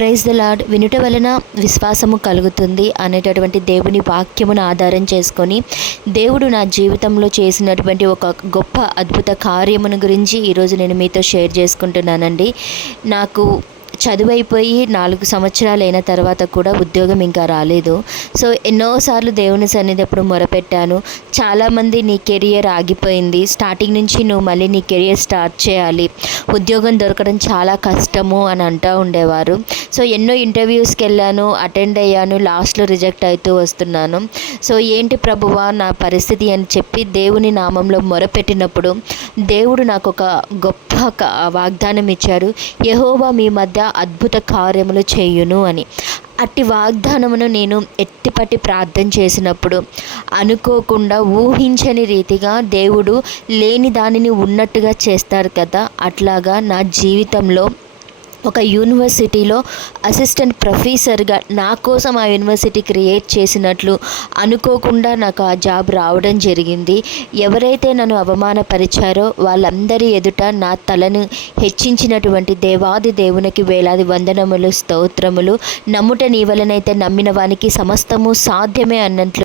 Praise the lord. వినుట వలన విశ్వాసము కలుగుతుంది అనేటటువంటి దేవుని వాక్యమును ఆధారం చేసుకొని దేవుడు నా జీవితంలో చేసినటువంటి ఒక గొప్ప అద్భుత కార్యమును గురించి ఈరోజు నేను మీతో షేర్ చేసుకుంటున్నానండి. నాకు చదువైపోయి 4 సంవత్సరాలు అయిన తర్వాత కూడా ఉద్యోగం ఇంకా రాలేదు. సో ఎన్నోసార్లు దేవుని సన్నిధి అప్పుడు మొరపెట్టాను. చాలామంది నీ కెరియర్ ఆగిపోయింది, స్టార్టింగ్ నుంచి నువ్వు మళ్ళీ నీ కెరియర్ స్టార్ట్ చేయాలి, ఉద్యోగం దొరకడం చాలా కష్టము అని అంటూ ఉండేవారు. సో ఎన్నో ఇంటర్వ్యూస్కి వెళ్ళాను, అటెండ్ అయ్యాను, లాస్ట్లో రిజెక్ట్ అవుతూ వస్తున్నాను. సో ఏంటి ప్రభువా నా పరిస్థితి అని చెప్పి దేవుని నామంలో మొరపెట్టినప్పుడు దేవుడు నాకు ఒక గొప్ప వాగ్దానం ఇచ్చారు. యెహోవా మీ మధ్య అద్భుత కార్యములు చేయును అని. అట్టి వాగ్దానమును నేను ఎత్తిపట్టి ప్రార్థన చేసినప్పుడు అనుకోకుండా ఊహించని రీతిగా దేవుడు లేని దానిని ఉన్నట్టుగా చేస్తారు కదా, అట్లాగా నా జీవితంలో ఒక యూనివర్సిటీలో అసిస్టెంట్ ప్రొఫెసర్గా నా కోసం ఆ యూనివర్సిటీ క్రియేట్ చేసినట్లు అనుకోకుండా నాకు ఆ జాబ్ రావడం జరిగింది. ఎవరైతే నన్ను అవమానపరిచారో వాళ్ళందరి ఎదుట నా తలను హెచ్చించినటువంటి దేవాది దేవునికి వేలాది వందనములు, స్తోత్రములు. నమ్ముట నీ వలనైతే నమ్మిన వానికి సమస్తము సాధ్యమే అన్నట్లు